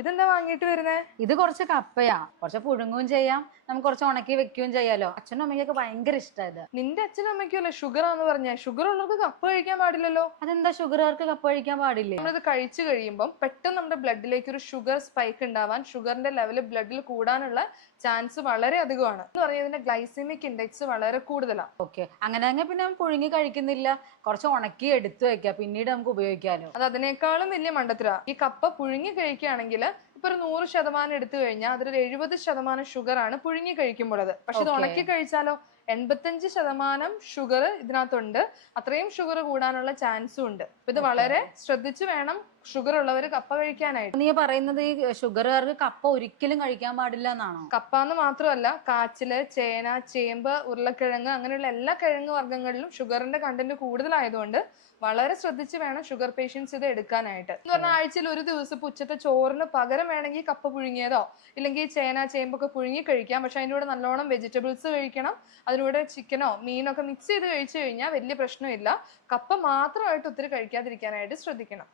ഇതെന്താ വാങ്ങിയിട്ട് വരുന്നേ? ഇത് കുറച്ച് കപ്പയാ, കുറച്ച് പുഴുങ്ങുകയും ചെയ്യാം, നമുക്ക് കുറച്ച് ഉണക്കി വെക്കുകയും ചെയ്യാലോ. അച്ഛനും അമ്മയ്ക്കൊക്കെ ഭയങ്കര ഇഷ്ടമായത്. നിന്റെ അച്ഛനും അമ്മയ്ക്കും അല്ലേ ഷുഗർ ആന്ന് പറഞ്ഞേ? ഷുഗർ ഉള്ളവർക്ക് കപ്പ കഴിക്കാൻ പാടില്ലല്ലോ. അതെന്താ, ഷുഗറുകാർക്ക് കപ്പ കഴിക്കാൻ പാടില്ലേ? നമ്മളിത് കഴിച്ചു കഴിയുമ്പോൾ പെട്ടെന്ന് നമ്മുടെ ബ്ലഡിലേക്ക് ഒരു ഷുഗർ സ്പൈക്ക് ഉണ്ടാവാൻ, ഷുഗറിന്റെ ലെവൽ ബ്ലഡിൽ കൂടാനുള്ള ചാൻസ് വളരെ അധികമാണ്. എന്ന് പറഞ്ഞാൽ ഇതിന്റെ ഗ്ലൈസമിക് ഇൻഡെക്സ് വളരെ കൂടുതലാണ്. ഓക്കെ, അങ്ങനെ പിന്നെ പുഴുങ്ങി കഴിക്കുന്നില്ല, കുറച്ച് ഉണക്കി എടുത്തു വെക്കാം, പിന്നീട് നമുക്ക് ഉപയോഗിക്കാലോ. അത് അതിനേക്കാളും വലിയ മണ്ടത്തര. ഈ കപ്പ പുഴുങ്ങി കഴിക്കുകയാണെങ്കിൽ ഇപ്പൊ ഒരു 100% എടുത്തു കഴിഞ്ഞാൽ അതിൽ 70% ഷുഗർ ആണ് പുഴുങ്ങി കഴിക്കുമ്പോഴത്. പക്ഷെ ഇത് ഉണക്കി കഴിച്ചാലോ 85% ഷുഗർ ഇതിനകത്തുണ്ട്. അത്രയും ഷുഗർ കൂടാനുള്ള ചാൻസും ഉണ്ട്. ഇത് വളരെ ശ്രദ്ധിച്ചു വേണം ഷുഗർ ഉള്ളവർ കപ്പ കഴിക്കാനായിട്ട്. നീ പറയുന്നത് ഈ ഷുഗറുകാർക്ക് കപ്പ ഒരിക്കലും കഴിക്കാൻ പാടില്ല എന്നാണോ? കപ്പ എന്ന് മാത്രമല്ല, കാച്ചില്, ചേന, ചേമ്പ്, ഉരുളക്കിഴങ്ങ് അങ്ങനെയുള്ള എല്ലാ കിഴങ്ങ് വർഗ്ഗങ്ങളിലും ഷുഗറിന്റെ കണ്ടന്റ് കൂടുതലായതുകൊണ്ട് വളരെ ശ്രദ്ധിച്ച് വേണം ഷുഗർ പേഷ്യൻസ് ഇത് എടുക്കാനായിട്ട്. എന്ന് പറഞ്ഞാൽ ആഴ്ചയിൽ ഒരു ദിവസം ഉച്ചത്തെ ചോറിന് പകരം വേണമെങ്കിൽ കപ്പ പുഴുങ്ങിയതോ ഇല്ലെങ്കിൽ ചേന, ചേമ്പൊക്കെ പുഴുങ്ങി കഴിക്കാം. പക്ഷെ അതിൻ്റെ കൂടെ നല്ലോണം വെജിറ്റബിൾസ് കഴിക്കണം. അതിലൂടെ ചിക്കനോ മീനോ ഒക്കെ മിക്സ് ചെയ്ത് കഴിച്ചു കഴിഞ്ഞാൽ വലിയ പ്രശ്നമില്ല. കപ്പ മാത്രമായിട്ട് ഒത്തിരി കഴിക്കാതിരിക്കാനായിട്ട് ശ്രദ്ധിക്കണം.